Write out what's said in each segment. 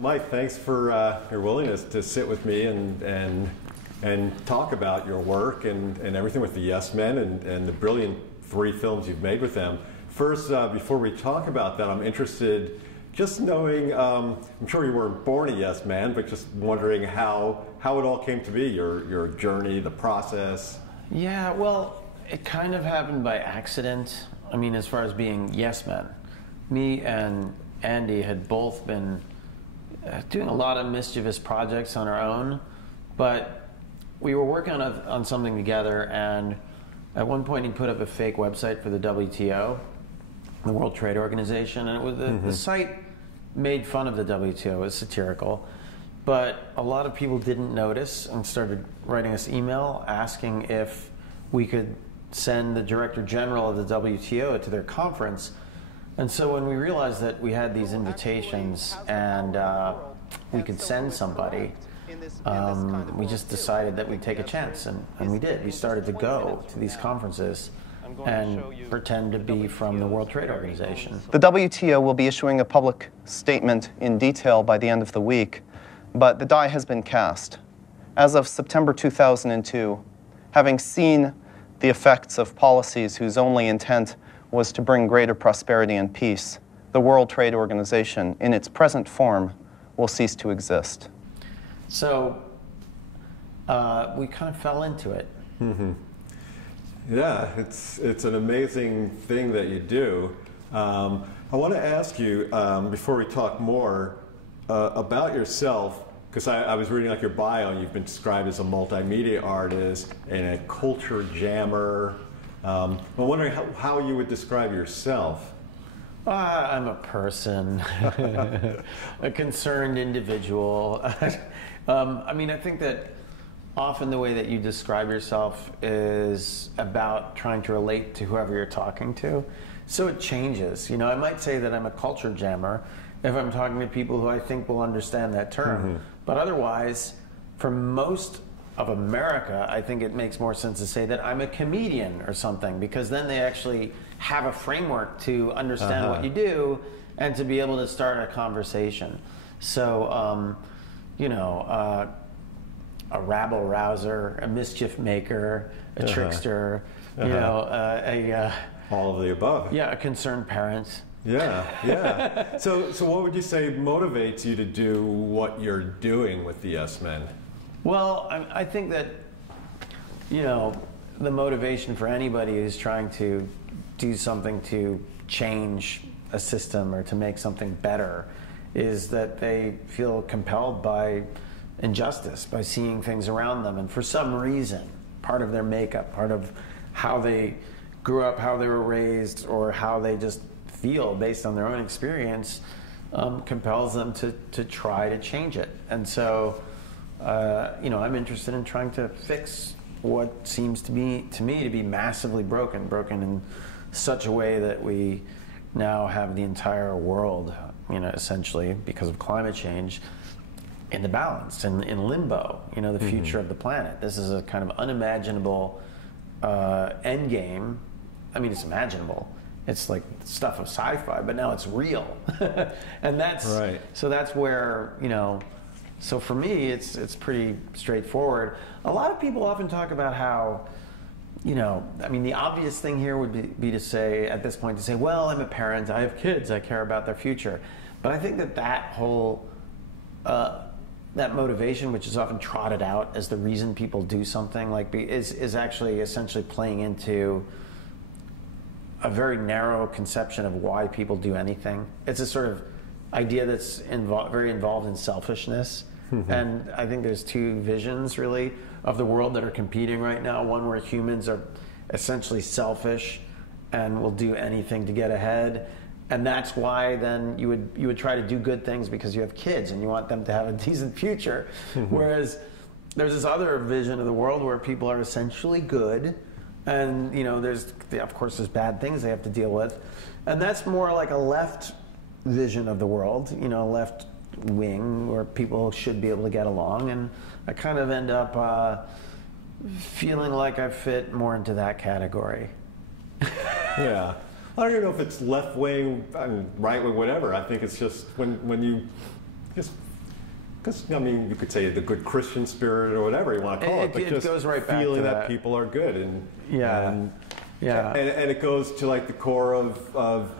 Mike, thanks for your willingness to sit with me and talk about your work and everything with the Yes Men and the brilliant 3 films you've made with them. First, before we talk about that, I'm interested just knowing, I'm sure you weren't born a Yes Man, but just wondering how it all came to be, your journey, the process. Yeah, well, it kind of happened by accident. I mean, as far as being Yes Men. Me and Andy had both been doing a lot of mischievous projects on our own, but we were working on something together, and at one point he put up a fake website for the WTO, the World Trade Organization, and it was the site made fun of the WTO. It was satirical, but a lot of people didn't notice and started writing us email asking if we could send the Director General of the WTO to their conference. And so when we realized that we had these invitations and we could send somebody, we just decided that we'd take a chance, and we did. We started to go to these conferences and pretend to be from the World Trade Organization. The WTO will be issuing a public statement in detail by the end of the week, but the die has been cast. As of September 2002, having seen the effects of policies whose only intent was to bring greater prosperity and peace, the World Trade Organization, in its present form, will cease to exist. So we kind of fell into it. Yeah, it's an amazing thing that you do. I want to ask you, before we talk more, about yourself, because I was reading like your bio, and you've been described as a multimedia artist and a culture jammer. I'm wondering how you would describe yourself. I'm a person, a concerned individual. I mean, I think that often the way that you describe yourself is about trying to relate to whoever you're talking to. So it changes. You know, I might say that I'm a culture jammer if I'm talking to people who I think will understand that term. But otherwise, for most of America, I think it makes more sense to say that I'm a comedian or something, because then they actually have a framework to understand what you do and to be able to start a conversation. So, you know, a rabble rouser, a mischief maker, a trickster, you know, all of the above. Yeah, a concerned parent. Yeah, yeah. So what would you say motivates you to do what you're doing with the Yes Men? Well, I think that, you know, the motivation for anybody who's trying to do something to change a system or to make something better is that they feel compelled by injustice, by seeing things around them. And for some reason, part of their makeup, part of how they grew up, how they were raised, or how they just feel based on their own experience, compels them to try to change it. And so, you know, I'm interested in trying to fix what seems to me to be massively broken in such a way that we now have the entire world, you know, essentially because of climate change, in the balance, in limbo, you know, the future of the planet. This is a kind of unimaginable end game. I mean, it's imaginable. It's like stuff of sci-fi, but now it's real. And that's, right. So that's where, you know, so for me, it's pretty straightforward. A lot of people often talk about how, you know, I mean, the obvious thing here would be to say, at this point, to say, well, I'm a parent, I have kids, I care about their future. But I think that whole, that motivation, which is often trotted out as the reason people do something, like is actually essentially playing into a very narrow conception of why people do anything. It's a sort of idea that's very involved in selfishness. And I think there's 2 visions, really, of the world that are competing right now. One where humans are essentially selfish and will do anything to get ahead. And that's why then you would try to do good things because you have kids and you want them to have a decent future. Whereas there's this other vision of the world where people are essentially good, and you know, of course there's bad things they have to deal with, and that's more like a left vision of the world, you know, left wing, where people should be able to get along, and I kind of end up feeling like I fit more into that category. Yeah. I don't even know if it's left wing, right wing, whatever. I think it's just when you just because I mean, you could say the good Christian spirit or whatever you want to call it, but just goes right back feeling to that people are good and it goes to like the core of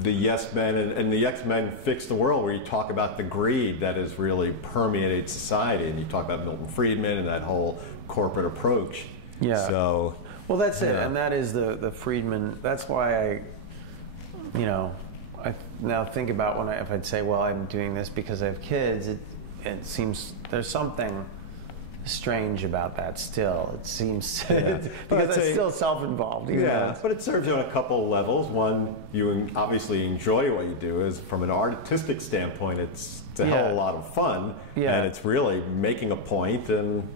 the Yes Men and the Yes Men Fix the World, where you talk about the greed that has really permeated society, and you talk about Milton Friedman and that whole corporate approach. Yeah. So, well, that's it, and that is the Friedman. That's why I now think about if I'd say, well, I'm doing this because I have kids. It seems there's something strange about that still. It seems because it's still self-involved. But it serves you on a couple of levels. One, you obviously enjoy what you do. Is from an artistic standpoint, it's a hell of a lot of fun, and it's really making a point. And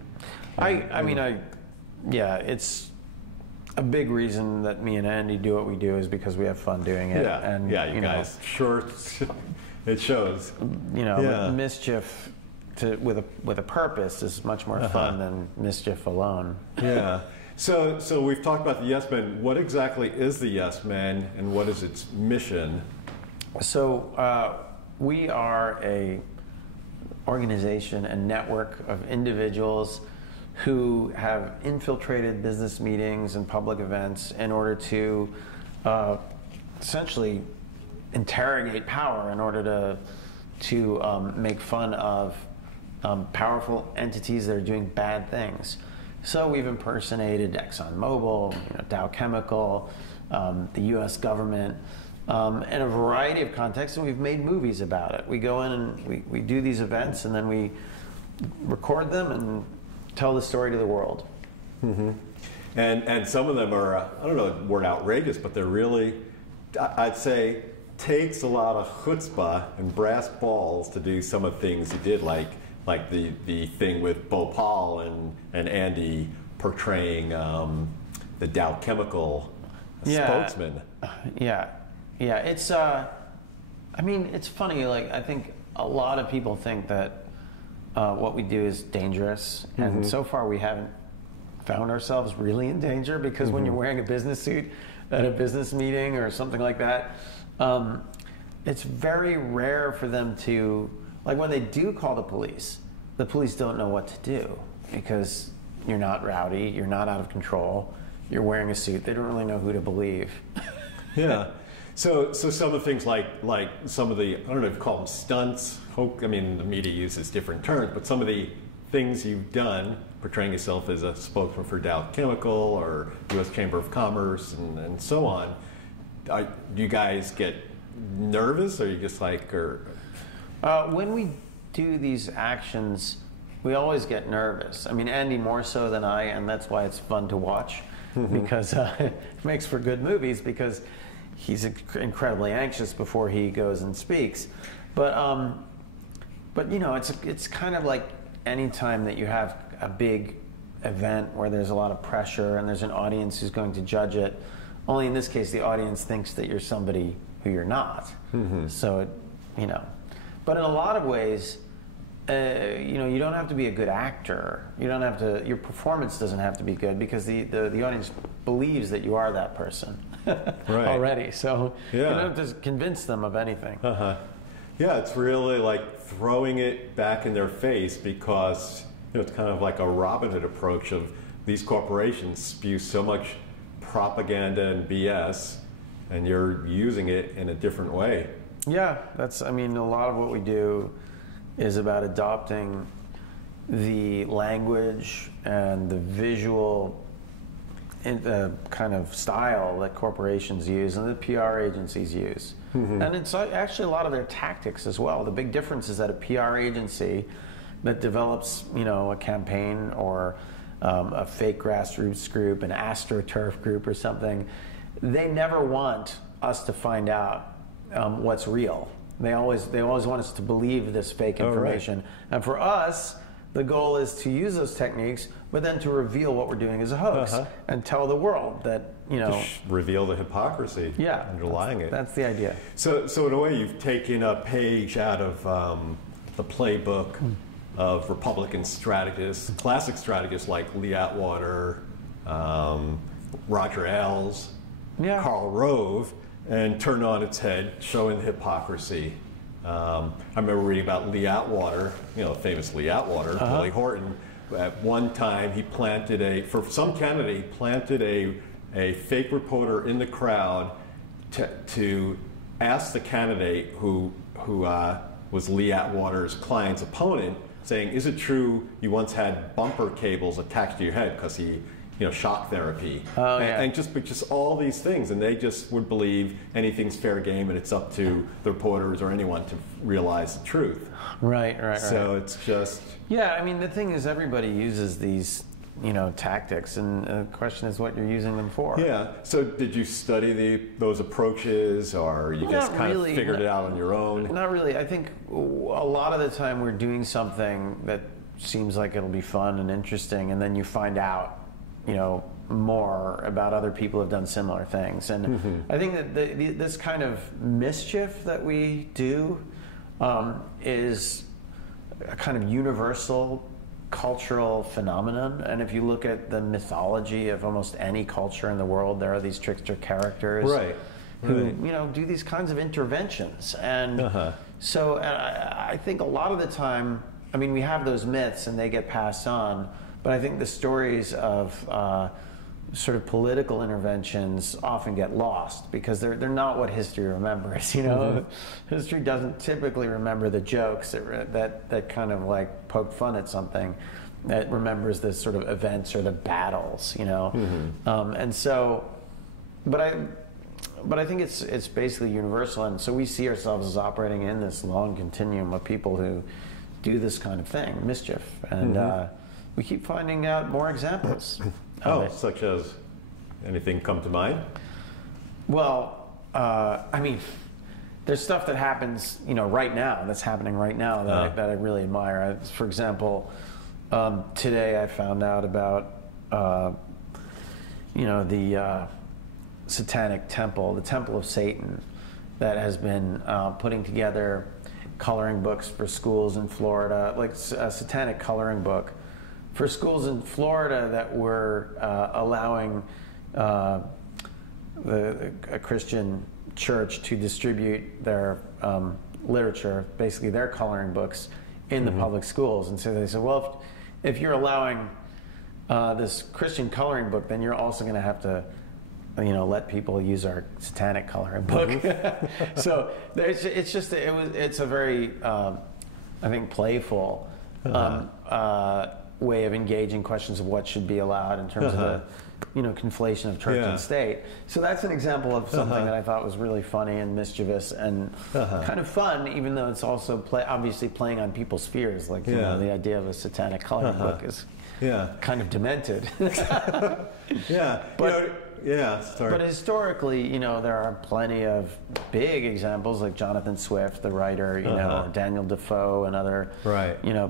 it's a big reason that me and Andy do what we do is because we have fun doing it. And you guys, sure, it shows. Mischief with a purpose is much more fun than mischief alone. Yeah. So we've talked about the Yes Men. What exactly is the Yes Men, and what is its mission? So we are a organization and network of individuals who have infiltrated business meetings and public events in order to essentially interrogate power, in order to make fun of powerful entities that are doing bad things. So we've impersonated Exxon Mobil, Dow Chemical, the U.S. government, in a variety of contexts, and we've made movies about it. We go in and we do these events, and then we record them and tell the story to the world. Mm-hmm. And some of them are, I don't know the word outrageous, but they're really, I'd say, takes a lot of chutzpah and brass balls to do some of the things you did, like the thing with Bhopal and Andy portraying the Dow Chemical spokesman. Yeah. It's it's funny. Like, I think a lot of people think that what we do is dangerous, and so far we haven't found ourselves really in danger, because when you're wearing a business suit at a business meeting or something like that, it's very rare for them to, like, when they do call the police don't know what to do, because you're not rowdy, you're not out of control, you're wearing a suit. They don't really know who to believe. Yeah. So some of the things like some of the, I don't know if you call them stunts, I mean, the media uses different terms, but some of the things you've done, portraying yourself as a spokesman for Dow Chemical or U.S. Chamber of Commerce and so on, do you guys get nervous, or you just like, or? When we do these actions, we always get nervous. I mean, Andy more so than I, and that's why it's fun to watch, because it makes for good movies, because he's incredibly anxious before he goes and speaks. But it's kind of like any time that you have a big event where there's a lot of pressure and there's an audience who's going to judge it. Only in this case, the audience thinks that you're somebody who you're not. So, but in a lot of ways, you don't have to be a good actor. You don't have to. Your performance doesn't have to be good, because the audience believes that you are that person already. So you don't have to convince them of anything. Yeah, it's really like throwing it back in their face, because it's kind of like a Robin Hood approach of these corporations spew so much propaganda and BS, and you're using it in a different way. Yeah, a lot of what we do is about adopting the language and the visual kind of style that corporations use and the PR agencies use. And it's actually a lot of their tactics as well. The big difference is that a PR agency that develops, a campaign or a fake grassroots group, an AstroTurf group or something, they never want us to find out what's real. They always want us to believe this fake information. And for us, the goal is to use those techniques, but then to reveal what we're doing as a hoax and tell the world that, reveal the hypocrisy underlying it. That's the idea. So in a way, you've taken a page out of the playbook of Republican strategists, classic strategists like Lee Atwater, Roger Ailes, Karl Rove, and turned on its head, showing the hypocrisy I remember reading about Lee Atwater, famous Lee Atwater, Billy Horton. At one time, he planted for some candidate, he planted a fake reporter in the crowd to ask the candidate who was Lee Atwater's client's opponent, saying, "Is it true you once had bumper cables attached to your head?" Because he, shock therapy, and just all these things, and they just would believe anything's fair game, and it's up to the reporters or anyone to realize the truth. Right. So it's just I mean, the thing is, everybody uses these tactics, and the question is what you're using them for. Yeah. So did you study those approaches, or you just kind of figured it out on your own? Not really. I think a lot of the time we're doing something that seems like it'll be fun and interesting, and then you find out, more about other people who have done similar things. And I think that this kind of mischief that we do is a kind of universal cultural phenomenon. And if you look at the mythology of almost any culture in the world, there are these trickster characters who do these kinds of interventions. And so I think a lot of the time, I mean, we have those myths and they get passed on, but I think the stories of sort of political interventions often get lost because they're not what history remembers. History doesn't typically remember the jokes that kind of like poke fun at something. It remembers the sort of events or the battles. And so, but I think it's basically universal, and so we see ourselves as operating in this long continuum of people who do this kind of thing, mischief, and we keep finding out more examples. Such as anything come to mind? Well, I mean, there's stuff that happens, right now, that's happening right now that I really admire. For example, today I found out about, the Satanic Temple, the Temple of Satan, that has been putting together coloring books for schools in Florida, like a satanic coloring book for schools in Florida that were allowing a Christian church to distribute their literature, basically their coloring books, in the public schools. And so they said, well, if you're allowing this Christian coloring book, then you're also going to have to let people use our satanic coloring book. So it's a very, I think, playful way of engaging questions of what should be allowed in terms of the conflation of church and state. So that's an example of something that I thought was really funny and mischievous and kind of fun, even though it's also obviously playing on people's fears. Like the idea of a satanic coloring book is kind of demented. But historically, there are plenty of big examples like Jonathan Swift, the writer, or Daniel Defoe, another,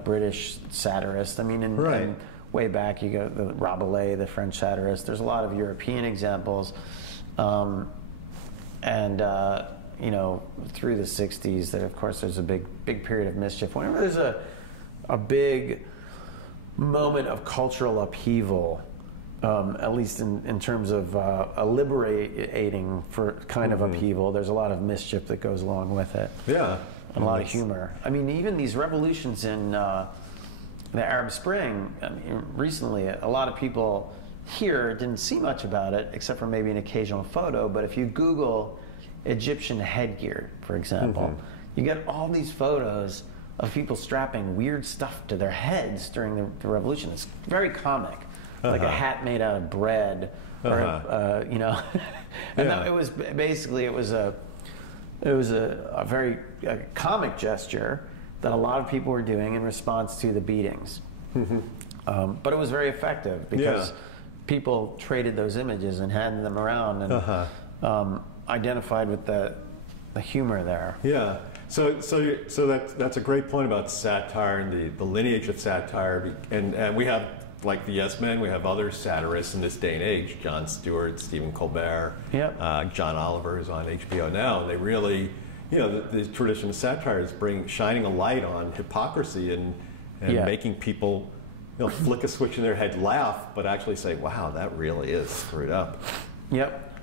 British satirist. I mean, and way back, you go the Rabelais, the French satirist. There's a lot of European examples, and through the '60s, that of course there's a big period of mischief. Whenever there's a big moment of cultural upheaval. At least in terms of a liberating for kind of upheaval, there's a lot of mischief that goes along with it. Yeah. And a lot of humor. I mean, even these revolutions in the Arab Spring, recently, a lot of people here didn't see much about it, except for maybe an occasional photo. But if you Google Egyptian headgear, for example, you get all these photos of people strapping weird stuff to their heads during the revolution. It's very comic. Like a hat made out of bread, or and it was basically it was a very comic gesture that a lot of people were doing in response to the beatings, but it was very effective because people traded those images and handed them around and identified with the humor there. Yeah. So that's a great point about satire and the lineage of satire, and we have. Like the Yes Men, we have other satirists in this day and age, Jon Stewart, Stephen Colbert, John Oliver is on HBO now, and they really, the tradition of satire is shining a light on hypocrisy and making people, flick a switch in their head, laugh, but actually say, wow, that really is screwed up. Yep.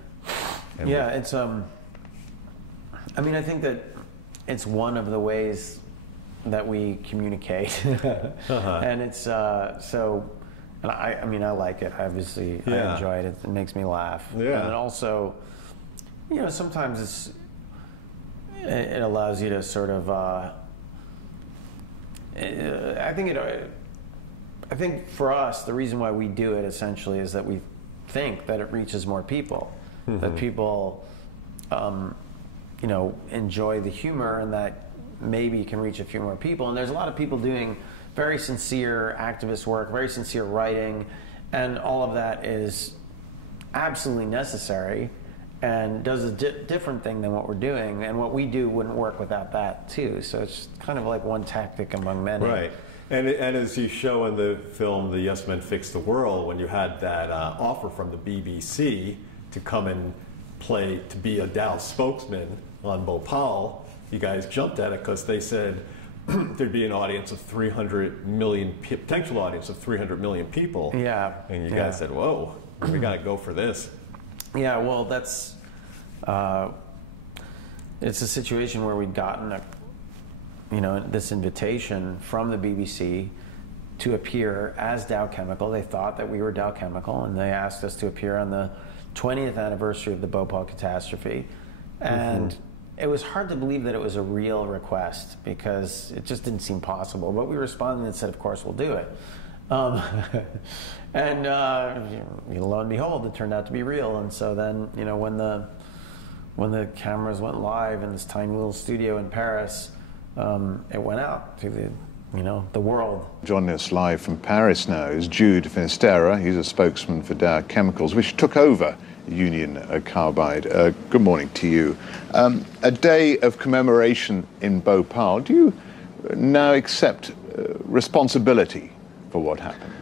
It's, I mean, I think that it's one of the ways that we communicate. And it's so, and I mean, I like it, obviously. I enjoy it. It makes me laugh. And it also, you know, sometimes it allows you to sort of, I think for us, the reason why we do it essentially is that we think that it reaches more people, that people, you know, enjoy the humor, and that maybe can reach a few more people. And there's a lot of people doing very sincere activist work, very sincere writing, and all of that is absolutely necessary and does a different thing than what we're doing. And what we do wouldn't work without that too. So it's kind of like one tactic among many. Right. And as you show in the film, The Yes Men Fix the World, when you had that offer from the BBC to come and play, to be a Dow spokesman on Bhopal, you guys jumped at it because they said there'd be an audience of 300 million, potential audience of 300 million people. Yeah. And you guys said, whoa, we got to go for this. Yeah, well, that's, it's a situation where we'd gotten this invitation from the BBC to appear as Dow Chemical. They thought that we were Dow Chemical, and they asked us to appear on the 20th anniversary of the Bhopal catastrophe. And it was hard to believe that it was a real request because it just didn't seem possible. But we responded and said, of course, we'll do it. And lo and behold, it turned out to be real. And so then, you know, when the cameras went live in this tiny little studio in Paris, it went out to the world. Joining us live from Paris now is Jude Finisterra. He's a spokesman for Dow Chemicals, which took over Union Carbide. Good morning to you. A day of commemoration in Bhopal. Do you now accept responsibility for what happened?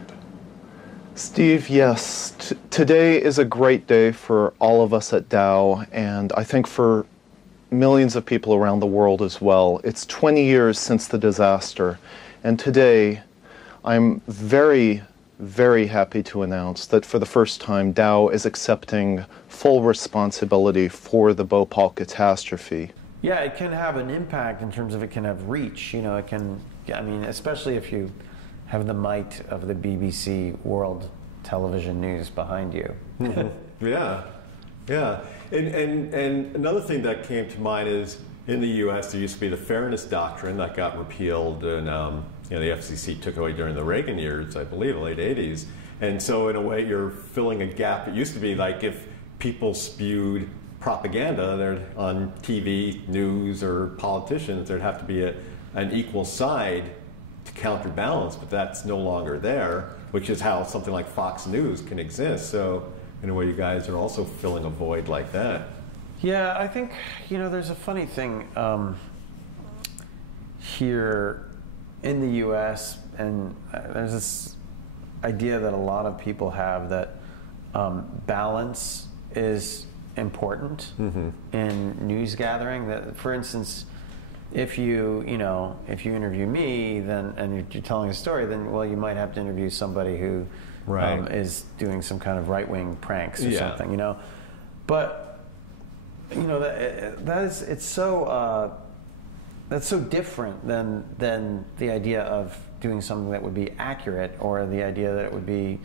Steve, yes. Today is a great day for all of us at Dow, and I think for millions of people around the world as well. It's 20 years since the disaster, and today I'm very, very happy to announce that for the first time Dow is accepting full responsibility for the Bhopal catastrophe. Yeah, it can have an impact in terms of it can have reach. You know, it can, I mean, especially if you have the might of the BBC World Television News behind you. Yeah. And another thing that came to mind is in the U.S. there used to be the Fairness Doctrine that got repealed, and the FCC took away during the Reagan years, I believe, the late 80s. And so in a way you're filling a gap. It used to be like if people spewed propaganda on TV, news, or politicians, there'd have to be an equal side to counterbalance, but that's no longer there, which is how something like Fox News can exist. So in a way, you guys are also filling a void like that. Yeah, I think, there's a funny thing here in the U.S., and there's this idea that a lot of people have that balance is important in news gathering. That, for instance, if you interview me, then and you're telling a story, then you might have to interview somebody who is doing some kind of right-wing pranks or something, But that's so different than the idea of doing something that would be accurate, or the idea that it would be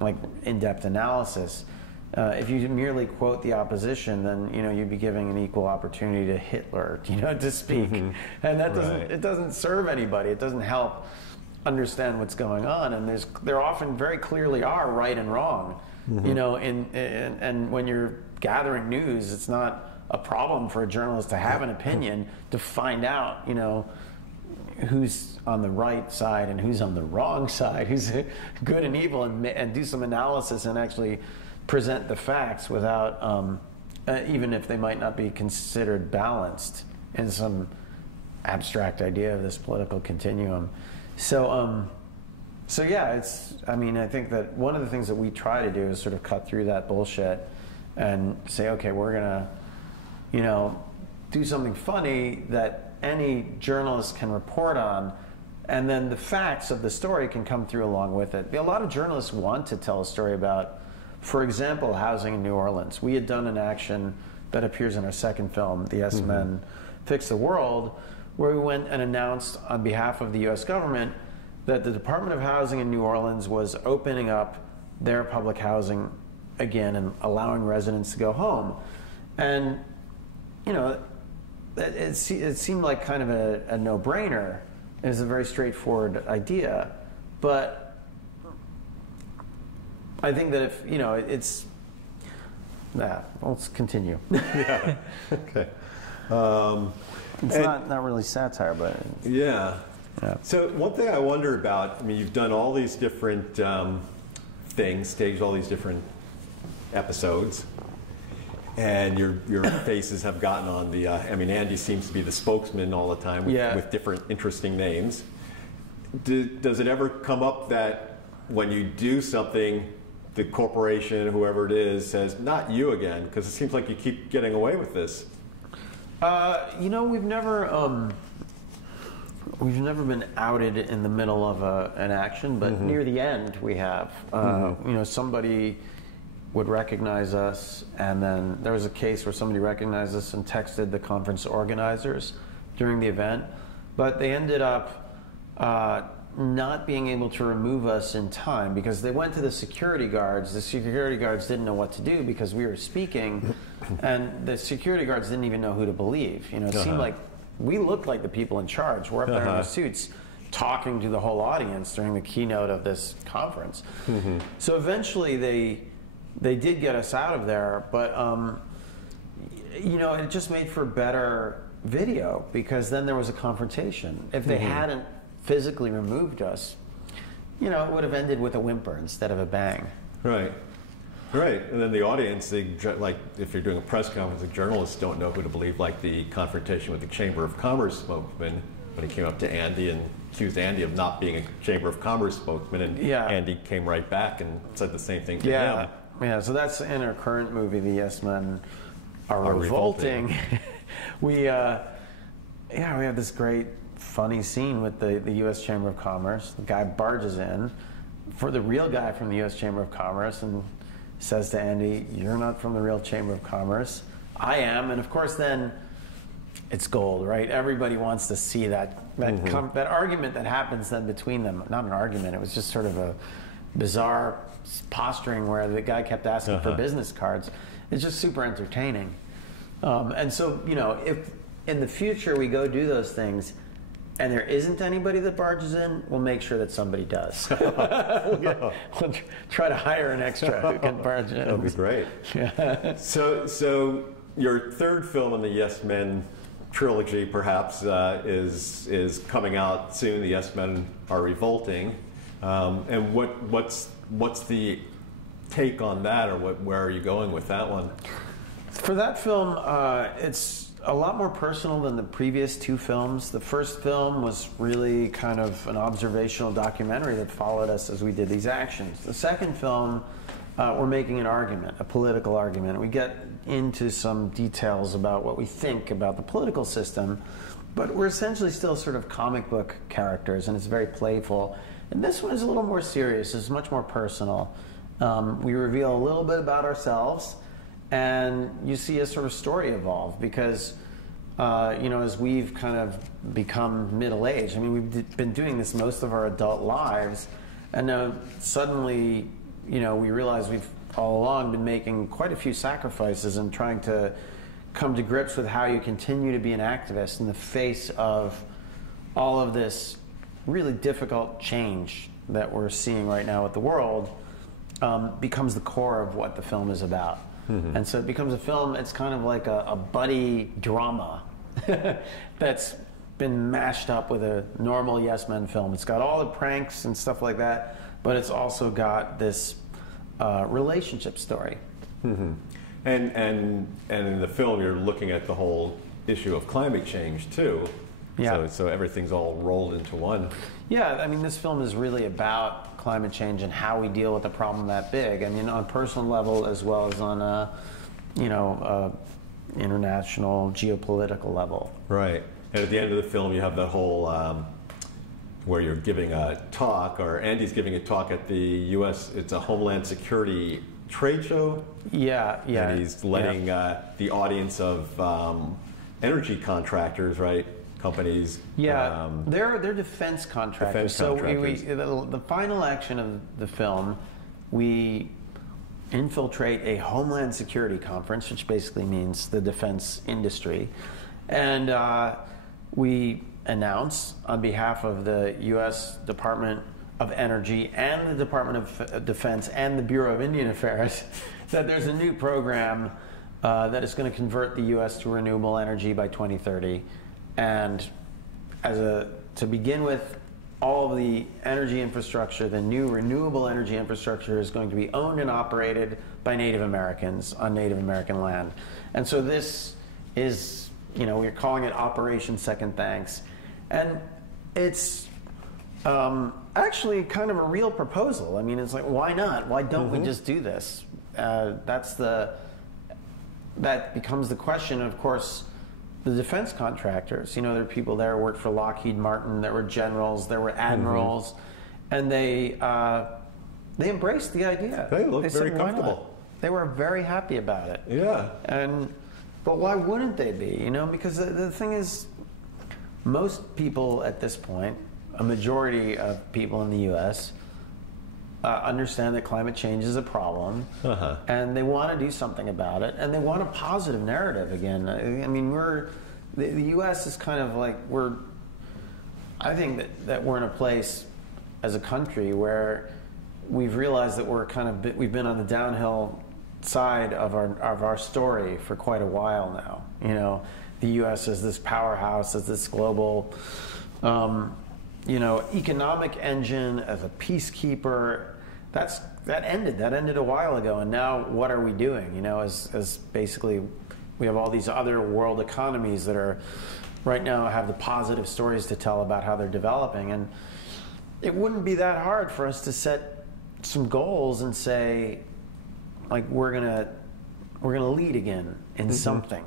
like in-depth analysis. If you merely quote the opposition, then you'd be giving an equal opportunity to Hitler, to speak, and that doesn't serve anybody. It doesn't help understand what's going on. And there often very clearly are right and wrong, and when you're gathering news, it's not a problem for a journalist to have an opinion, to find out, who's on the right side and who's on the wrong side, who's good and evil, and do some analysis and actually present the facts without, even if they might not be considered balanced in some abstract idea of this political continuum. So yeah, I think that one of the things that we try to do is sort of cut through that bullshit and say, okay, we're gonna, do something funny that any journalist can report on, and then the facts of the story can come through along with it. A lot of journalists want to tell a story about, for example, housing in New Orleans. We had done an action that appears in our second film, The Yes Men Fix the World, where we went and announced on behalf of the U.S. government that the Department of Housing in New Orleans was opening up their public housing again and allowing residents to go home. And, you know, it seemed like kind of a no-brainer. It was a very straightforward idea. But I think that if, you know, it's... let's continue. Yeah. Okay. It's not really satire, but... Yeah. Yeah. So one thing I wonder about, I mean, you've done all these different things, staged all these different episodes, and your faces have gotten on the, I mean, Andy seems to be the spokesman all the time with different interesting names. Does it ever come up that when you do something, the corporation, whoever it is, says, not you again, because it seems like you keep getting away with this? You know, we've never been outed in the middle of an action, but near the end we have. You know, somebody would recognize us, and then there was a case where somebody recognized us and texted the conference organizers during the event, but they ended up not being able to remove us in time because they went to the security guards. The security guards didn't know what to do because we were speaking, and the security guards didn't even know who to believe. You know, it seemed like we looked like the people in charge. We're up there in our suits talking to the whole audience during the keynote of this conference. So eventually they did get us out of there, but you know, it just made for better video because then there was a confrontation. If they hadn't physically removed us, you know, it would have ended with a whimper instead of a bang. Right. Right, and then the audience, like if you're doing a press conference, the journalists don't know who to believe, like the confrontation with the Chamber of Commerce spokesman when he came up to Andy and accused Andy of not being a Chamber of Commerce spokesman, and Andy came right back and said the same thing to him. Yeah, so that's in our current movie, The Yes Men Are Revolting. We have this great funny scene with the U.S. Chamber of Commerce. The guy barges in, for the real guy from the U.S. Chamber of Commerce, and says to Andy, "You're not from the real Chamber of Commerce. I am." And of course then it's gold, right? Everybody wants to see that argument that happens then between them. Not an argument, it was just sort of a bizarre posturing where the guy kept asking for business cards. It's just super entertaining. And so, you know, if in the future we go do those things and there isn't anybody that barges in, we'll make sure that somebody does. We'll try to hire an extra who can barge in. That would be great. Yeah. So your third film in the Yes Men trilogy, perhaps, is coming out soon. The Yes Men Are Revolting. And what's the take on that, or where are you going with that one? For that film, it's a lot more personal than the previous two films. The first film was really kind of an observational documentary that followed us as we did these actions. The second film, we're making an argument, a political argument. We get into some details about what we think about the political system, but we're essentially still sort of comic book characters, and it's very playful. And this one is a little more serious. It's much more personal. We reveal a little bit about ourselves, and you see a sort of story evolve because, you know, as we've kind of become middle-aged, I mean, we've been doing this most of our adult lives, and now suddenly, you know, we realize we've all along been making quite a few sacrifices and trying to come to grips with how you continue to be an activist in the face of all of this really difficult change that we're seeing right now with the world. Becomes the core of what the film is about. And so it becomes a film, it's kind of like a buddy drama that's been mashed up with a normal Yes Men film. It's got all the pranks and stuff like that, but it's also got this relationship story. And in the film, you're looking at the whole issue of climate change too. Yeah. So everything's all rolled into one. Yeah, I mean, this film is really about climate change and how we deal with a problem that big. I mean, on a personal level as well as on a, you know, international geopolitical level. Right. And at the end of the film, you have that whole where you're giving a talk, or Andy's giving a talk at the U.S. It's a Homeland Security trade show. Yeah. And he's letting the audience of energy contractors, right? Companies. Yeah, they're defense contractors. The final action of the film, we infiltrate a Homeland Security conference, which basically means the defense industry, and we announce on behalf of the U.S. Department of Energy and the Department of Defense and the Bureau of Indian Affairs that there's a new program that is going to convert the U.S. to renewable energy by 2030. And to begin with, all of the energy infrastructure, the new renewable energy infrastructure, is going to be owned and operated by Native Americans on Native American land. And so this is, we're calling it Operation Second Thanks. And it's actually kind of a real proposal. I mean, it's like, why not? Why don't we just do this? That becomes the question. Of course, the defense contractors, there are people there who worked for Lockheed Martin, there were generals, there were admirals, and they embraced the idea. They looked very said, comfortable. They were very happy about it. Yeah. But why wouldn't they be? Because the thing is, most people at this point, a majority of people in the U.S., understand that climate change is a problem, and they want to do something about it, and they want a positive narrative again. I mean, the U.S. is kind of like I think that we're in a place as a country where we've realized that we've been on the downhill side of our story for quite a while now. The U.S. is this powerhouse, as this global, economic engine, as a peacekeeper. That ended a while ago, and now what are we doing? As basically we have all these other world economies that are right now have the positive stories to tell about how they're developing, and it wouldn't be that hard for us to set some goals and say, like, we're gonna lead again in something.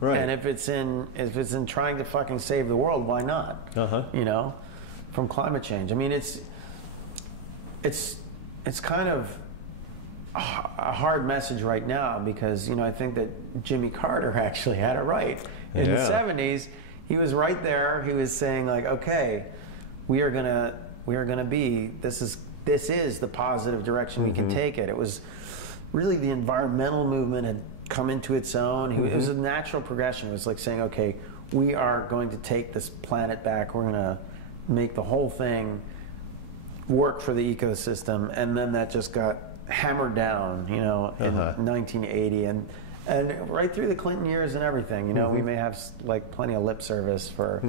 Right. And if it's in trying to fucking save the world, why not? From climate change. I mean, it's kind of a hard message right now because I think that Jimmy Carter actually had it right in the 70s. He was right there. He was saying, like, okay, we are gonna be. This is the positive direction we can take it. It was really the environmental movement had come into its own. It was a natural progression. It was like saying, okay, we are going to take this planet back. We're going to make the whole thing work for the ecosystem. And then that just got hammered down, in 1980 and right through the Clinton years and everything. We may have like plenty of lip service for,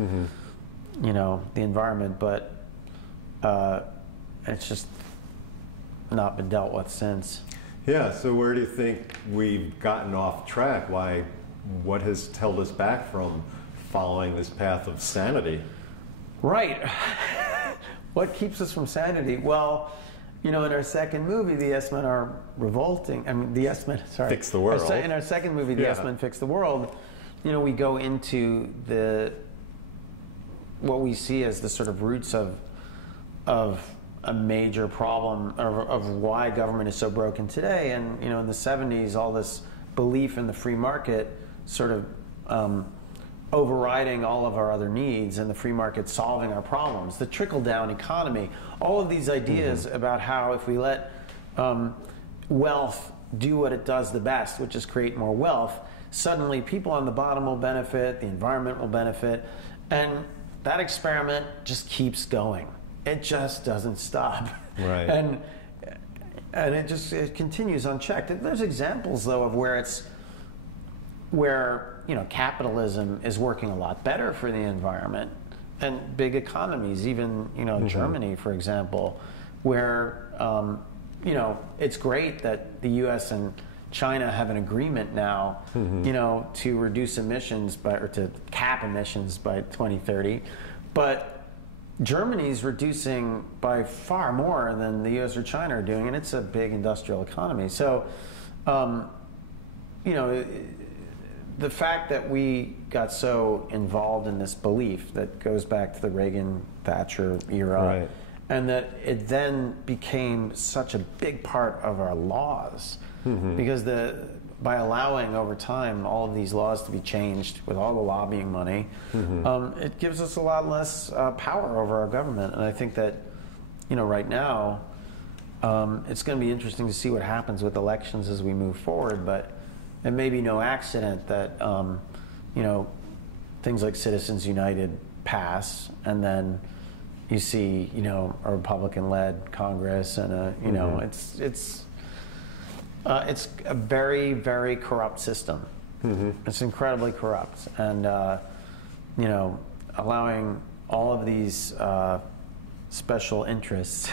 the environment, but it's just not been dealt with since. Yeah, so where do you think we've gotten off track? What has held us back from following this path of sanity? Right. What keeps us from sanity? Well, in our second movie, the Yes Men Are Revolting. I mean, the Yes Men, Fix the World. In our second movie, the Yes Men Fix the World, we go into what we see as the sort of roots of a major problem of why government is so broken today. And in the 70s, all this belief in the free market sort of overriding all of our other needs, and the free market solving our problems, the trickle-down economy, all of these ideas about how if we let wealth do what it does the best, which is create more wealth, suddenly people on the bottom will benefit, the environment will benefit, and that experiment just keeps going. It just doesn't stop. Right. And it continues unchecked. And there's examples, though, of where capitalism is working a lot better for the environment, and big economies, even Germany, for example, where it's great that the U.S. and China have an agreement now, to reduce emissions or to cap emissions by 2030, but Germany's reducing by far more than the U.S. or China are doing, and it's a big industrial economy. So, the fact that we got so involved in this belief that goes back to the Reagan-Thatcher era, right, and that it then became such a big part of our laws, because by allowing over time all of these laws to be changed with all the lobbying money, it gives us a lot less power over our government. And I think that, you know, right now, it's going to be interesting to see what happens with elections as we move forward. But it may be no accident that, you know, things like Citizens United pass, and then you see, you know, a Republican-led Congress, and a, you know, it's a very, very corrupt system. It's incredibly corrupt, and you know, allowing all of these special interests,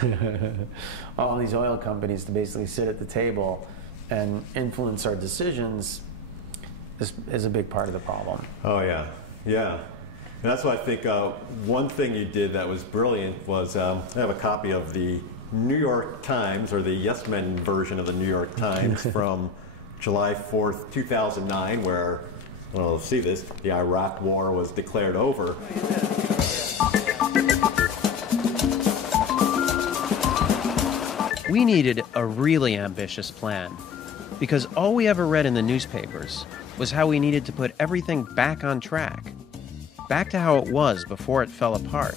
all these oil companies to basically sit at the table and influence our decisions is a big part of the problem. Oh yeah, yeah. And that's why I think one thing you did that was brilliant was I have a copy of the New York Times, or the Yes Men version of the New York Times from July 4th, 2009, where, well, let's see this, the Iraq War was declared over. We needed a really ambitious plan, because all we ever read in the newspapers was how we needed to put everything back on track, back to how it was before it fell apart.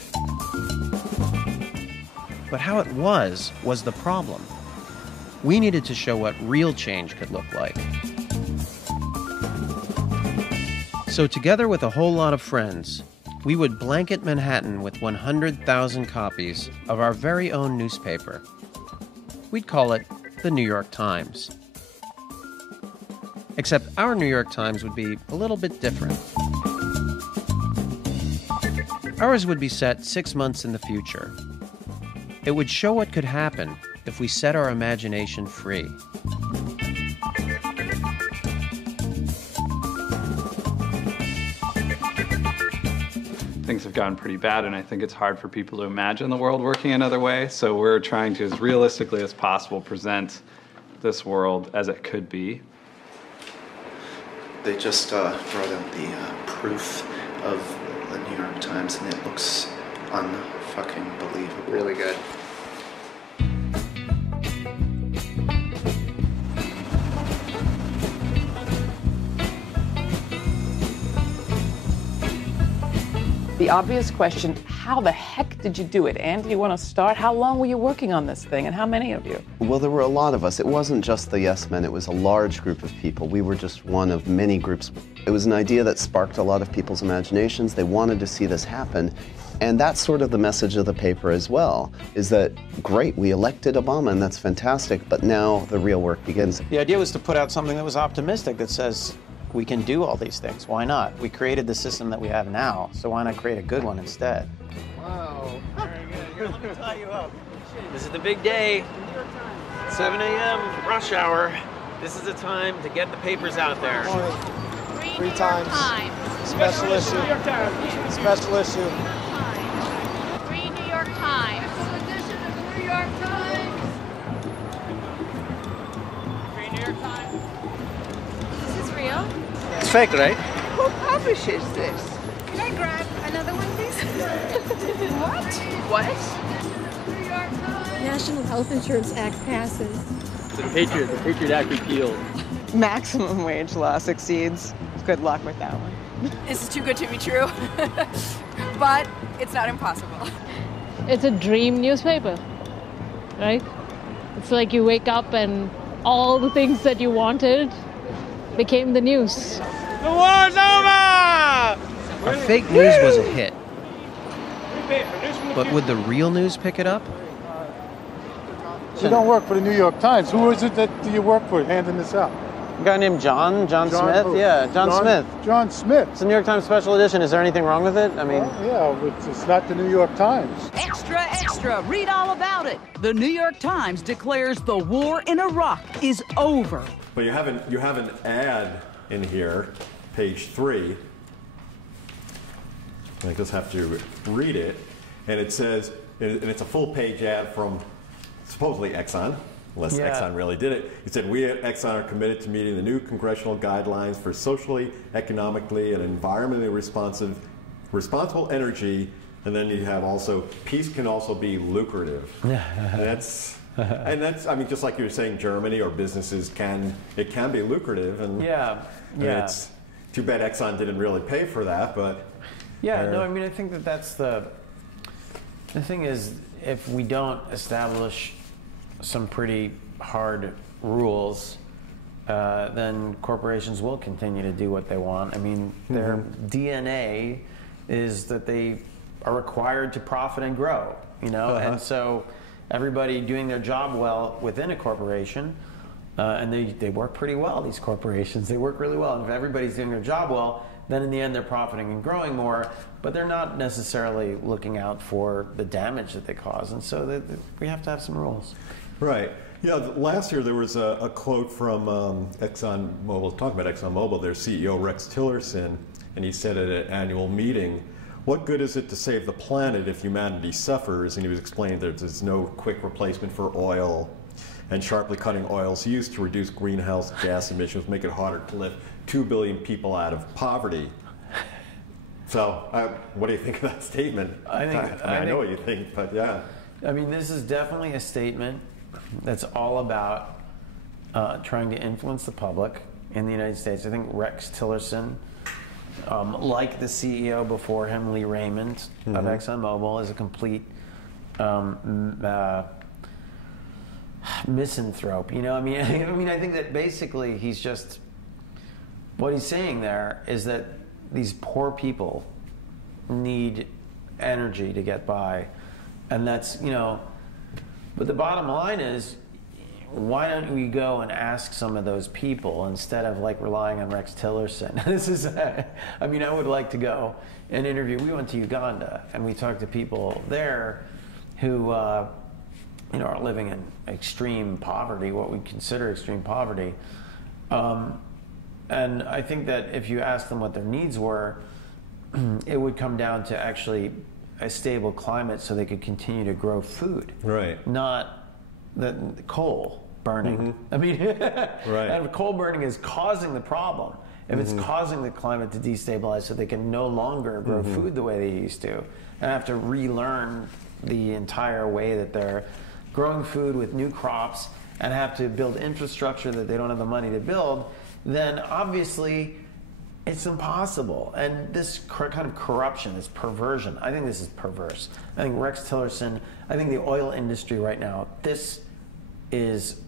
But how it was the problem. We needed to show what real change could look like. So together with a whole lot of friends, we would blanket Manhattan with 100,000 copies of our very own newspaper. We'd call it the New York Times. Except our New York Times would be a little bit different. Ours would be set 6 months in the future. It would show what could happen if we set our imagination free. Things have gotten pretty bad, and I think it's hard for people to imagine the world working another way. So we're trying to, as realistically as possible, present this world as it could be. They just brought out the proof of the New York Times, and it looks unfucking believable. Really good. The obvious question, how the heck did you do it? Andy, you want to start? How long were you working on this thing, and how many of you? Well, there were a lot of us. It wasn't just the Yes Men, it was a large group of people. We were just one of many groups. It was an idea that sparked a lot of people's imaginations. They wanted to see this happen. And that's sort of the message of the paper as well, is that, great, we elected Obama, and that's fantastic, but now the real work begins. The idea was to put out something that was optimistic, that says, we can do all these things. Why not? We created the system that we have now, so why not create a good one instead? Wow. Very good. Here, let me tie you up. This is the big day. 7 a.m. rush hour. This is the time to get the papers out there. Three times. Special issue. Special issue. 3 New York Times. Special edition of the New York Times. 3 New York Times. Is this real? It's fake, right? Who publishes this? Can I grab another one, please? What? New York Times. National Health Insurance Act passes. The Patriot Act repealed. Maximum wage law succeeds. Good luck with that one. This is too good to be true, but it's not impossible. It's a dream newspaper, right? It's like you wake up and all the things that you wanted became the news. The war's over! Our fake news was a hit. But would the real news pick it up? You don't work for the New York Times. Who is it that you work for handing this out? A guy named John Smith? Who? Yeah, John Smith. John Smith. It's a New York Times special edition. Is there anything wrong with it? I mean... Well, yeah, it's not the New York Times. Extra, extra, read all about it. The New York Times declares the war in Iraq is over. But you have an ad in here, page 3. I just have to read it, and it says, and it's a full-page ad from supposedly Exxon, unless Exxon really did it. It said, we at Exxon are committed to meeting the new congressional guidelines for socially, economically, and environmentally responsible energy. And then you have also, peace can also be lucrative. That's And that's, I mean, just like you were saying, Germany or businesses can be lucrative, and it's too bad Exxon didn't really pay for that, but no, I mean, I think that's the thing is, if we don't establish some pretty hard rules, then corporations will continue to do what they want. I mean, their DNA is that they are required to profit and grow, you know, and so everybody doing their job well within a corporation, and they work pretty well, these corporations, they work really well, and if everybody's doing their job well, then in the end they're profiting and growing more, but they're not necessarily looking out for the damage that they cause, and so we have to have some rules. Right. Yeah, last year there was a quote from ExxonMobil, talking about ExxonMobil, their CEO Rex Tillerson, and he said at an annual meeting, "What good is it to save the planet if humanity suffers?" And he was explaining that there's no quick replacement for oil, and sharply cutting oil's use to reduce greenhouse gas emissions make it harder to lift 2 billion people out of poverty. So, what do you think of that statement? I know what you think, but yeah. I mean, this is definitely a statement that's all about trying to influence the public in the United States. I think Rex Tillerson, like the CEO before him, Lee Raymond of ExxonMobil, is a complete misanthrope. You know, I mean, I think that basically he's just, what he's saying there is that these poor people need energy to get by, and that's, you know, but the bottom line is, why don't we go and ask some of those people instead of like relying on Rex Tillerson? This is, I mean, I would like to go and interview. We went to Uganda and we talked to people there who, you know, are living in extreme poverty, what we consider extreme poverty. And I think that if you ask them what their needs were, it would come down to actually a stable climate so they could continue to grow food. Right. Not the coal burning. I mean, and coal burning is causing the problem. If it's causing the climate to destabilize so they can no longer grow food the way they used to, and have to relearn the entire way that they're growing food with new crops and have to build infrastructure that they don't have the money to build, then obviously it's impossible. And this kind of corruption, this perversion, I think this is perverse. I think Rex Tillerson, I think the oil industry right now, this is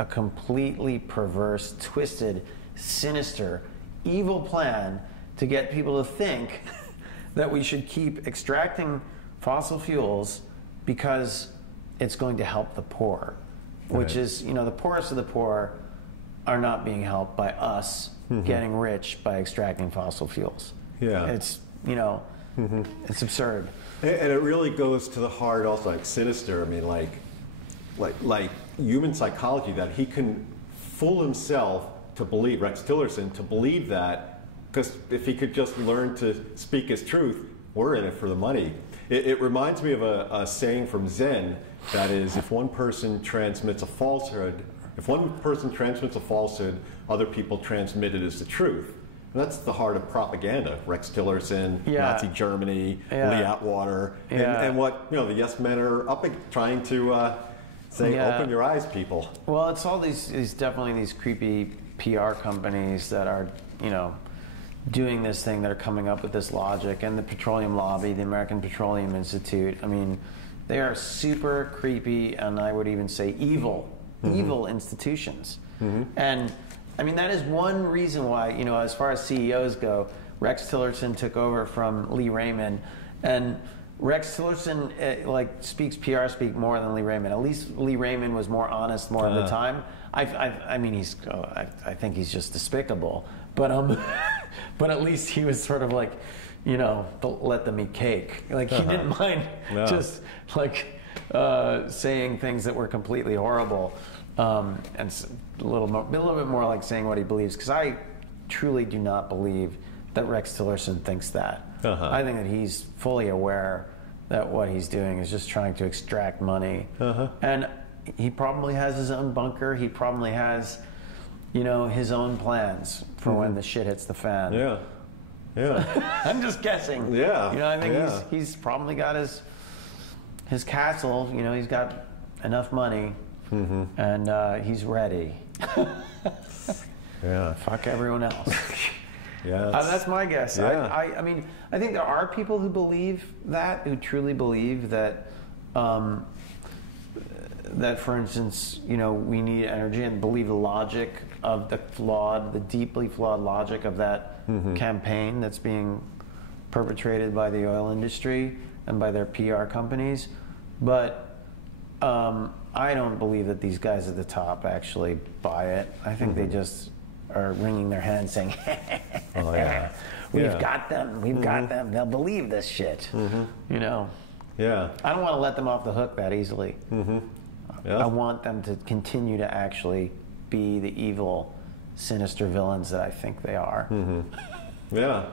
a completely perverse, twisted, sinister, evil plan to get people to think that we should keep extracting fossil fuels because it's going to help the poor, which is, you know, the poorest of the poor are not being helped by us getting rich by extracting fossil fuels. Yeah. It's, you know, it's absurd. And it really goes to the heart also, like sinister. I mean, like human psychology, that he can fool himself to believe, Rex Tillerson, to believe that, because if he could just learn to speak his truth, we're in it for the money. It reminds me of a saying from Zen, that is, if one person transmits a falsehood, other people transmit it as the truth. And that's the heart of propaganda. Rex Tillerson, Nazi Germany, Lee Atwater, and what, you know, the Yes Men are trying to say, open your eyes, people. Well, it's all these definitely these creepy PR companies that are, you know, doing this thing, that are coming up with this logic, and the petroleum lobby, the American Petroleum Institute. I mean, they are super creepy, and I would even say evil institutions. And I mean, that is one reason why, you know, as far as CEOs go, Rex Tillerson took over from Lee Raymond, and Rex Tillerson speaks PR speak more than Lee Raymond. At least Lee Raymond was more honest more of the time. I mean, I think he's just despicable, but but at least he was sort of like, you know, let them eat cake. Like, he didn't mind just like saying things that were completely horrible, and a little bit more like saying what he believes. Because I truly do not believe that Rex Tillerson thinks that. I think that he's fully aware that what he's doing is just trying to extract money, and he probably has his own bunker. He probably has, you know, his own plans for when the shit hits the fan. I'm just guessing. You know, I think he's probably got his castle. You know, he's got enough money and he's ready. Yeah. Fuck everyone else. Yeah. That's my guess. Yeah. I mean, I think there are people who believe that, who truly believe that, that, for instance, you know, we need energy, and believe the logic of the deeply flawed logic of that campaign that's being perpetrated by the oil industry and by their PR companies. But I don't believe that these guys at the top actually buy it. I think they just are wringing their hands saying, oh, yeah. We've got them. We've got them. They'll believe this shit. You know? Yeah. I don't want to let them off the hook that easily. Yeah. I want them to continue to actually be the evil, sinister villains that I think they are. Yeah.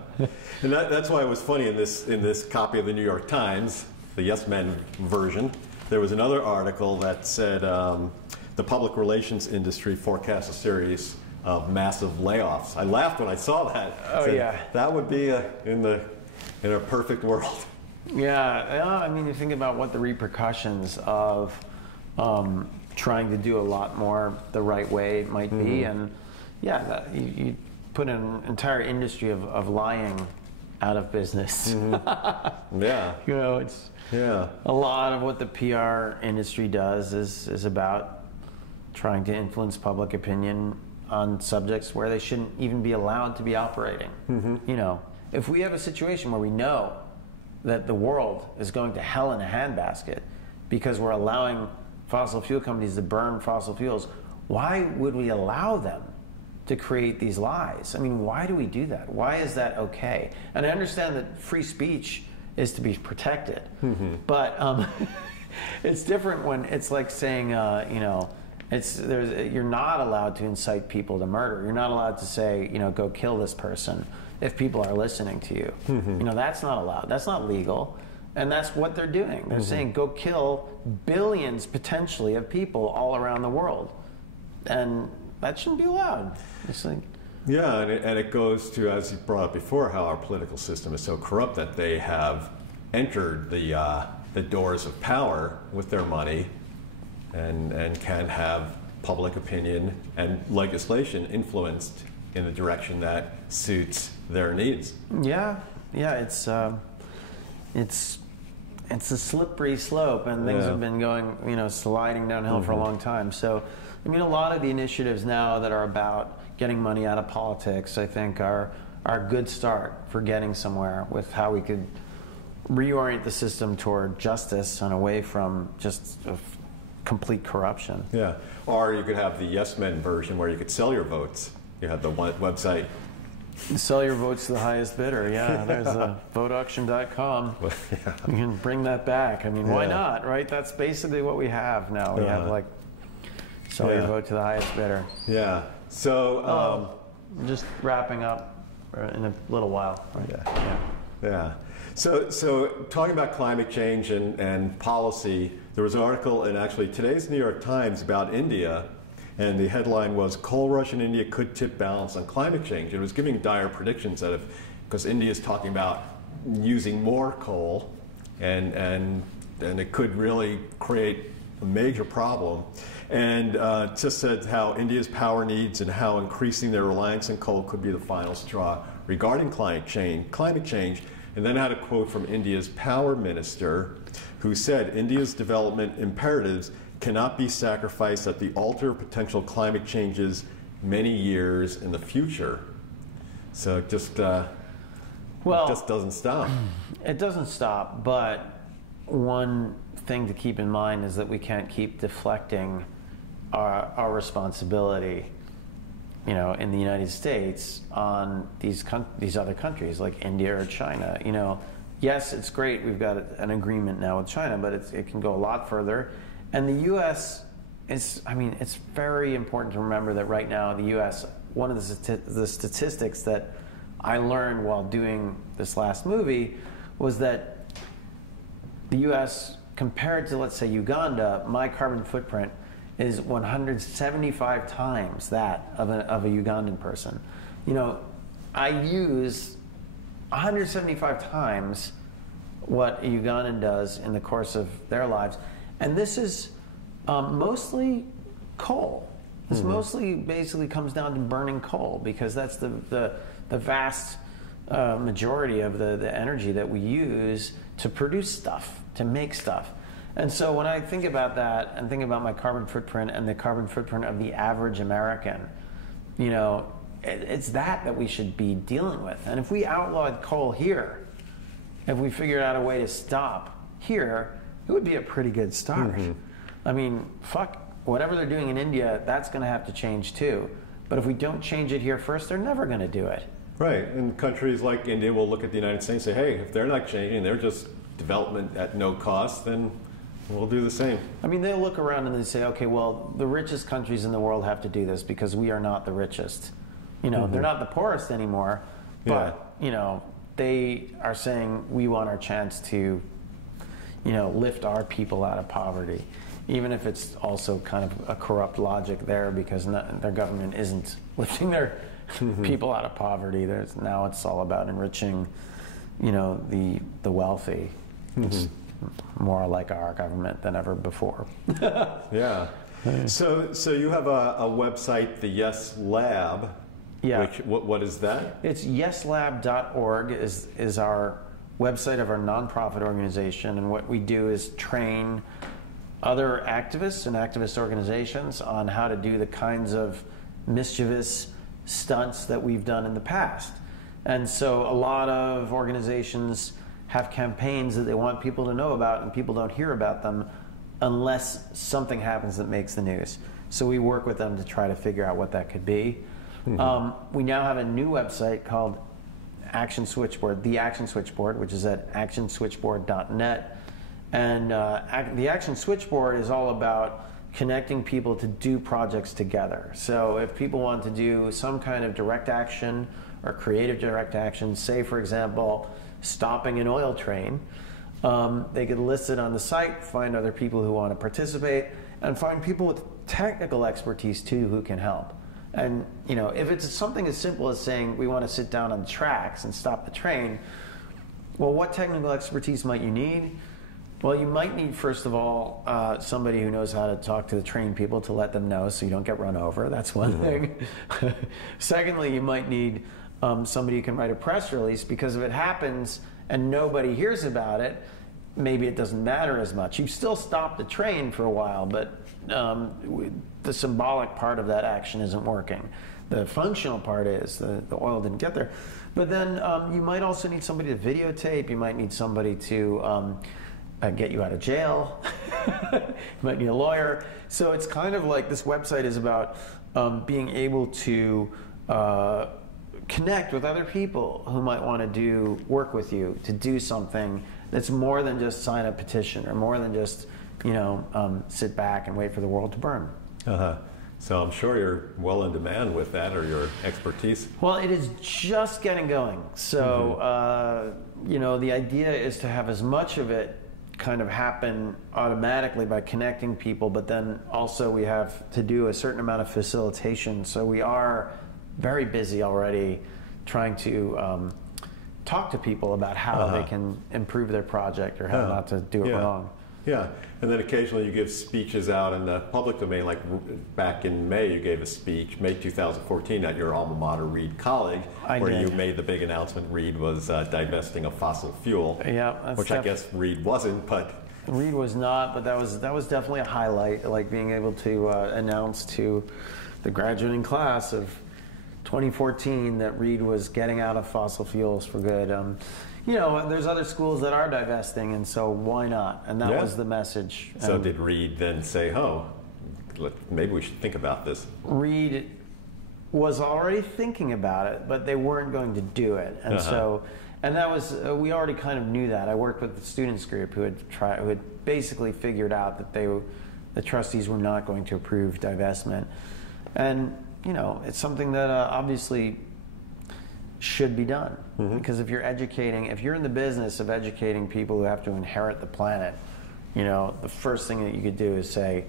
And that's why it was funny in this copy of the New York Times, the Yes Men version, there was another article that said the public relations industry forecasts a series of massive layoffs. I laughed when I saw that. Oh, said, yeah. That would be in a perfect world. Yeah, I mean, you think about what the repercussions of trying to do a lot more the right way might be, and yeah, you put an entire industry of lying out of business. Yeah. You know, it's a lot of what the PR industry does is about trying to influence public opinion on subjects where they shouldn't even be allowed to be operating. You know, if we have a situation where we know that the world is going to hell in a handbasket because we're allowing fossil fuel companies to burn fossil fuels, why would we allow them to create these lies? I mean, why do we do that? Why is that okay? And I understand that free speech is to be protected, but it's different when it's like saying, you know, you're not allowed to incite people to murder. You're not allowed to say, you know, go kill this person if people are listening to you. You know, that's not allowed. That's not legal. And that's what they're doing. They're saying, go kill billions, potentially, of people all around the world. And that shouldn't be allowed. It's like, yeah, and it goes to, as you brought up before, how our political system is so corrupt that they have entered the doors of power with their money and can have public opinion and legislation influenced in the direction that suits their needs. Yeah, it's a slippery slope, and things have been going, you know, sliding downhill for a long time. So, I mean, a lot of the initiatives now that are about getting money out of politics, I think, are a good start for getting somewhere with how we could reorient the system toward justice and away from just complete corruption. Yeah, or you could have the Yes Men version where you could sell your votes. You have the website. Sell your votes to the highest bidder. Yeah, there's voteauction.com. You can bring that back. I mean, why not, right? That's basically what we have now. We have like sell your vote to the highest bidder. Yeah. So just wrapping up in a little while. Right? Yeah. So talking about climate change and policy, there was an article in actually today's New York Times about India, and the headline was, "Coal rush in India could tip balance on climate change." It was giving dire predictions that because India is talking about using more coal, and it could really create a major problem. And just said how India's power needs and how increasing their reliance on coal could be the final straw regarding climate change. And then I had a quote from India's power minister who said, "India's development imperatives cannot be sacrificed at the altar of potential climate changes many years in the future." So it just doesn't stop. It doesn't stop, but one thing to keep in mind is that we can't keep deflecting our responsibility, you know, in the United States on these other countries like India or China. You know, yes, it's great we've got an agreement now with China, but it can go a lot further. And the U.S. it's very important to remember that right now the U.S., one of the statistics that I learned while doing this last movie was that the U.S., compared to, let's say, Uganda, my carbon footprint is 175 times that of a Ugandan person. You know, I use 175 times what a Ugandan does in the course of their lives. And this is Mostly coal. This mostly basically comes down to burning coal, because that's the vast majority of the energy that we use to produce stuff, to make stuff. And so when I think about that and think about my carbon footprint and the carbon footprint of the average American, you know, it's that we should be dealing with. And if we outlawed coal here, if we figured out a way to stop here, it would be a pretty good start. I mean, fuck, whatever they're doing in India, that's going to have to change too. But if we don't change it here first, they're never going to do it. Right, and countries like India will look at the United States and say, hey, if they're not changing, they're just development at no cost, then we'll do the same. I mean, they'll look around and they say, okay, well, the richest countries in the world have to do this because we are not the richest. You know, they're not the poorest anymore, but, you know, they are saying we want our chance to, you know, lift our people out of poverty, even if it's also kind of a corrupt logic there, because their government isn't lifting their people out of poverty. Now it's all about enriching, you know, the wealthy. It's more like our government than ever before. Yeah. So you have a website, the Yes Lab. Yeah. What is that? It's yeslab.org is our website of our nonprofit organization, and what we do is train other activists and activist organizations on how to do the kinds of mischievous stunts that we've done in the past. And so a lot of organizations have campaigns that they want people to know about, and people don't hear about them unless something happens that makes the news. So we work with them to try to figure out what that could be. We now have a new website called Action Switchboard, the Action Switchboard, which is at actionswitchboard.net. And the Action Switchboard is all about connecting people to do projects together. So if people want to do some kind of direct action or creative direct action, say for example, stopping an oil train, they could list it on the site, find other people who want to participate, and find people with technical expertise too who can help. And you know, if it's something as simple as saying we want to sit down on the tracks and stop the train, well, what technical expertise might you need? Well, you might need, first of all, somebody who knows how to talk to the train people to let them know so you don't get run over. That's one thing. Secondly, you might need somebody who can write a press release, because if it happens and nobody hears about it, maybe it doesn't matter as much. You still stop the train for a while, but the symbolic part of that action isn't working. The functional part is the oil didn't get there. But then you might also need somebody to videotape. You might need somebody to get you out of jail. You might need a lawyer. So it's kind of like this website is about being able to connect with other people who might want to work with you to do something that's more than just sign a petition, or more than just, you know, sit back and wait for the world to burn. So I'm sure you're well in demand with that, or your expertise. Well, it is just getting going. So, you know, the idea is to have as much of it kind of happen automatically by connecting people, but then also we have to do a certain amount of facilitation. So we are very busy already trying to talk to people about how they can improve their project, or how not to do it wrong. Yeah, and then occasionally you give speeches out in the public domain, like back in May you gave a speech, May 2014, at your alma mater, Reed College, where you made the big announcement Reed was divesting of fossil fuel, which I guess Reed wasn't, but... Reed was not, but that was definitely a highlight, like being able to announce to the graduating class of 2014 that Reed was getting out of fossil fuels for good. You know, there's other schools that are divesting, and so why not? And that was the message. So did Reed then say, oh, maybe we should think about this? Reed was already thinking about it, but they weren't going to do it. And so, and that was, we already kind of knew that. I worked with the students group who had basically figured out that the trustees were not going to approve divestment. And, you know, it's something that obviously should be done. Because if you're in the business of educating people who have to inherit the planet, you know, the first thing that you could do is say,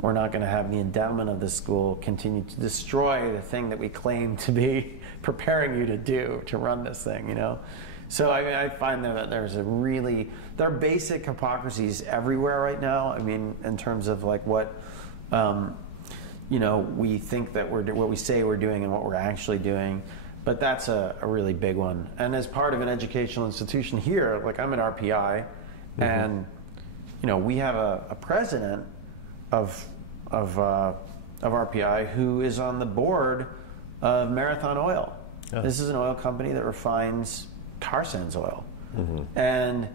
we're not going to have the endowment of this school continue to destroy the thing that we claim to be preparing you to do, to run this thing, you know. So I find that there are basic hypocrisies everywhere right now. I mean, in terms of like what, we think that what we say we're doing and what we're actually doing. But that's a really big one. And as part of an educational institution here, like I'm at RPI, and we have a president of RPI who is on the board of Marathon Oil. Oh. This is an oil company that refines tar sands oil. And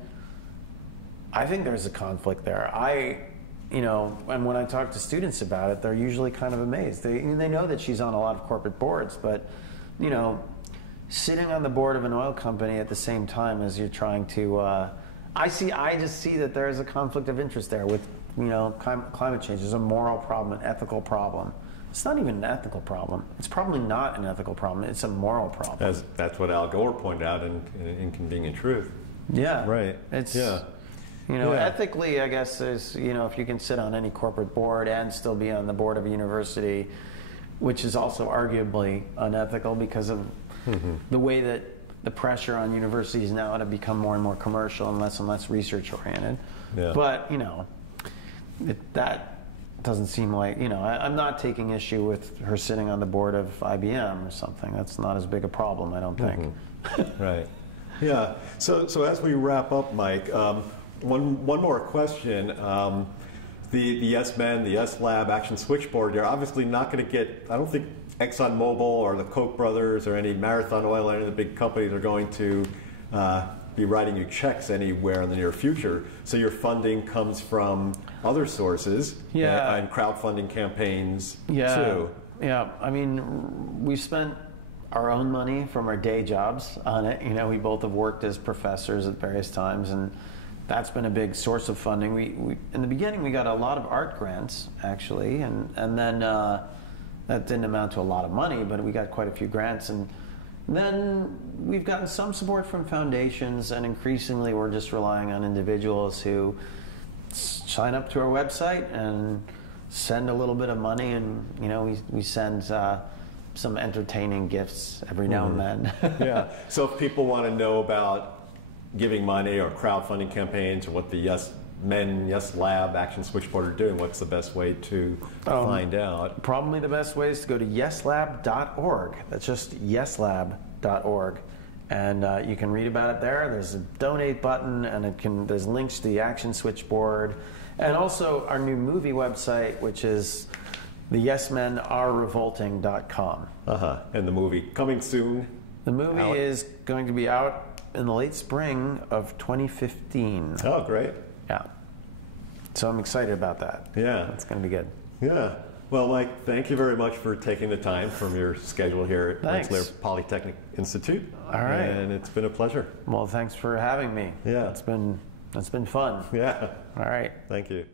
I think there's a conflict there. And when I talk to students about it, they're usually kind of amazed. They know that she's on a lot of corporate boards, but sitting on the board of an oil company at the same time as you're trying to, I just see that there is a conflict of interest there with, climate change. There's a moral problem, an ethical problem. It's not even an ethical problem. It's probably not an ethical problem. It's a moral problem. That's what Al Gore pointed out in Inconvenient Truth. Yeah. Right. It's, ethically, I guess, there's, if you can sit on any corporate board and still be on the board of a university, which is also arguably unethical because of the way that the pressure on universities now to become more and more commercial and less research oriented. Yeah. But, that doesn't seem like, I'm not taking issue with her sitting on the board of IBM or something. That's not as big a problem, I don't think. Right. Yeah. So as we wrap up, Mike, one more question. The Yes Men, the Yes Lab Action Switchboard, you're obviously not going to get, I don't think Exxon Mobil or the Koch brothers or any Marathon Oil or any of the big companies are going to be writing you checks anywhere in the near future. So your funding comes from other sources and crowdfunding campaigns too. Yeah, I mean, we've spent our own money from our day jobs on it. We both have worked as professors at various times, and that's been a big source of funding. We in the beginning, we got a lot of art grants, actually, and then that didn't amount to a lot of money, but we got quite a few grants. And then we've gotten some support from foundations, and increasingly we're just relying on individuals who sign up to our website and send a little bit of money, and we send some entertaining gifts every now and then. Yeah. So if people want to know about giving money or crowdfunding campaigns or what the Yes Men, Yes Lab Action Switchboard are doing, what's the best way to find out? Probably the best way is to go to yeslab.org. That's just yeslab.org. And you can read about it there. There's a donate button, and there's links to the Action Switchboard. And also our new movie website, which is the yesmenarerevolting.com. And the movie coming soon? The movie is going to be out in the late spring of 2015. Oh, great. Yeah. So I'm excited about that. Yeah. It's going to be good. Yeah. Well, Mike, thank you very much for taking the time from your schedule here at Rensselaer Polytechnic Institute. All right. And it's been a pleasure. Well, thanks for having me. Yeah. It's been fun. Yeah. All right. Thank you.